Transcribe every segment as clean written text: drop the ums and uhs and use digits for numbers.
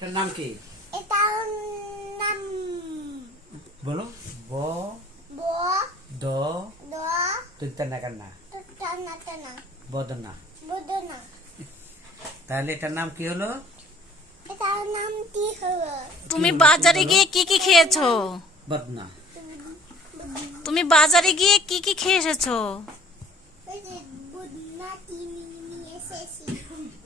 এটার নাম কি? এটার নাম বলো। ব ব দ দ তুইতানা কান্না টানা টানা বদনা। বদনা। তাহলে এটার নাম কি হলো? এটার নাম কি হলো? তুমি বাজারে গিয়ে কি কি খেয়েছো? বদনা। তুমি বাজারে গিয়ে কি কি খেয়ে এসেছো? ওই যে বদনা তিনি নিয়ে এসেছি।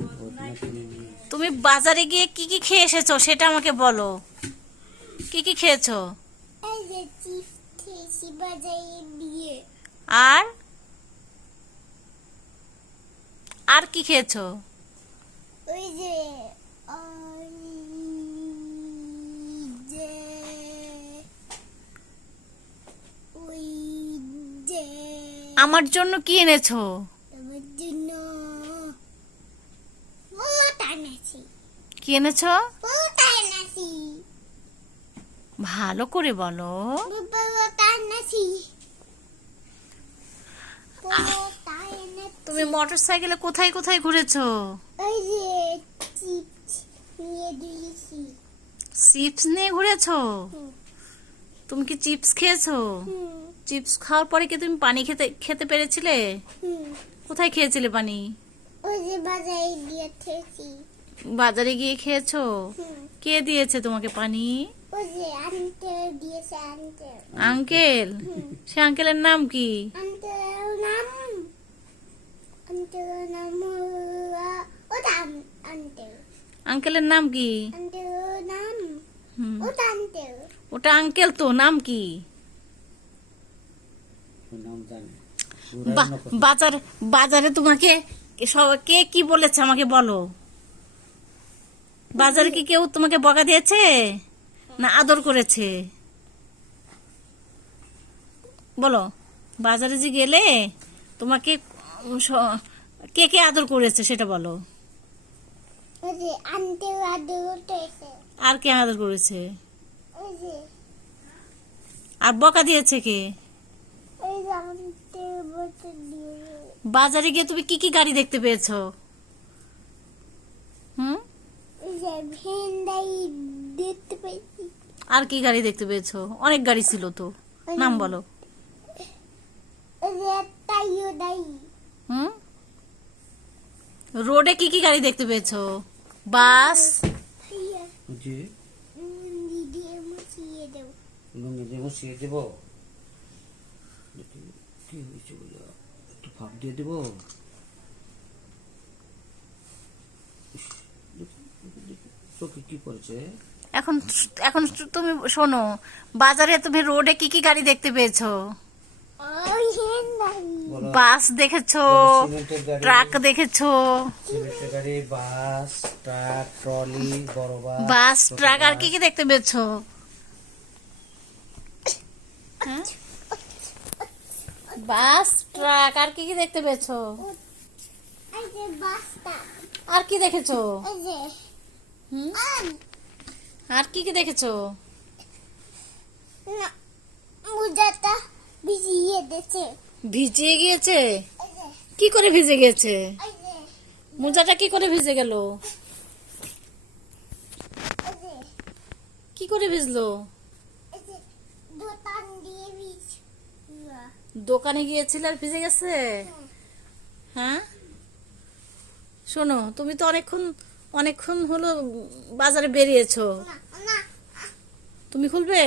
বদনা কিনে নিয়ে এসে। তুমি বাজারে গিয়ে কি কি খেয়ে এসেছো সেটা আমাকে বলো। কি কি খেয়েছো? এই যে চিপস খেয়েছি বাজারে দিয়ে। আর আর কি খেয়েছো? ওই যে ওই যে ওই যে আমার জন্য কি এনেছো? আমার জন্য মোটা এনেছি। কি এনেছো? মোটা এনেছি। ভালো করে বলো। মোটা এনেছি। মোটা এনেছি। তুমি মোটরসাইকেলে কোথায় কোথায় ঘুরেছো? ওই যে চিপস নিয়ে দিয়েছি। চিপস নিয়ে ঘুরেছো? হুম। তুমি কি চিপস খেয়েছো? হুম চিপস খাওয়ার পরে কি তুমি পানি খেতে খেতে পেরেছিলে? হুম। কোথায় খেয়েছিলে পানি? ওই যে বাজারে দিয়ে খেয়েছি। বাজারে গিয়ে খেয়েছো? হুম। কে দিয়েছে তোমাকে পানি? ওই যে আন্টেল দিয়েছে আন্টেল। আঙ্কেল? সে আঙ্কেলের নাম কি? আন্টেল নাম হলো ওটা আন্টেল। আঙ্কেলের নাম কি? আন্টেল নাম হুম, ওটা আন্টেল। ওটা আঙ্কেল তো, নাম কি? ওর নাম জানি। বাজার বাজারে তোমাকে কে কি বলেছে আমাকে বলো। বাজারে কি কেউ তোমাকে বকা দিয়েছে না আদর করেছে? বলো। বাজারে যে গেলে তোমাকে কে কে আদর করেছে সেটা বলো। ওই যে আন্টেল আদর উঠেছে। আর কে আদর করেছে? ওই যে আর বকা দিয়েছে কে? ওই যে আন্টেল বসে দিয়ে। বাজারে গিয়ে তুমি কি কি গাড়ি দেখতে পেয়েছো? হুম, ওই যে ভেন্ডাই দেখতে পেয়েছি। আর কি গাড়ি দেখতে পেয়েছো? অনেক গাড়ি ছিল তো, নাম বলো। ওই যে তাইও দাই। হুম, রোডে কি কি গাড়ি দেখতে পেয়েছো? বাস? ভাইয়া জি। দিদি মুছিয়ে দেব। লুঙ্গি দিয়ে বসিয়ে দেব। কি হয়েছে বলে একটু ফাঁক দিয়ে দেবো। ইস, চোখে কি করেছে? এখন এখন তুমি শোনো, বাজারে তুমি রোডে কি কি গাড়ি দেখতে পেয়েছো? ওই ভেন্ডাই। বলো। বাস দেখেছো? বলো, সিমেন্টের গাড়ি, ট্রাক দেখেছো? সিমেন্টের গাড়ি, বাস, ট্রাক, ট্রলি, বড় বাস, বাস, ছোট ট্রাক, আর কি বাস। কি দেখতে পেয়েছো? হ্যাঁ? বাস, ট্রাক, আর কি কি দেখতে পেয়েছো? এই যে বাসটা। আর কি দেখেছো? এই যে হুম, আম। আর কি কি দেখেছো? না মুজাটা ভিজিয়ে দিয়েছে। ভিজে গিয়েছে? এই যে কি করে ভিজে গিয়েছে? এই যে মোজাটা কি করে ভিজে গেল? এই যে কি করে ভিজলো? এই যে দোকান দিয়ে ভিজ। দোকানে গিয়েছিল আর ভিজে গেছে? হ্যাঁ, শোনো, তুমি তো অনেকক্ষণ অনেকক্ষণ হলো বাজারে বেরিয়েছো। না না তুমি খুলবে?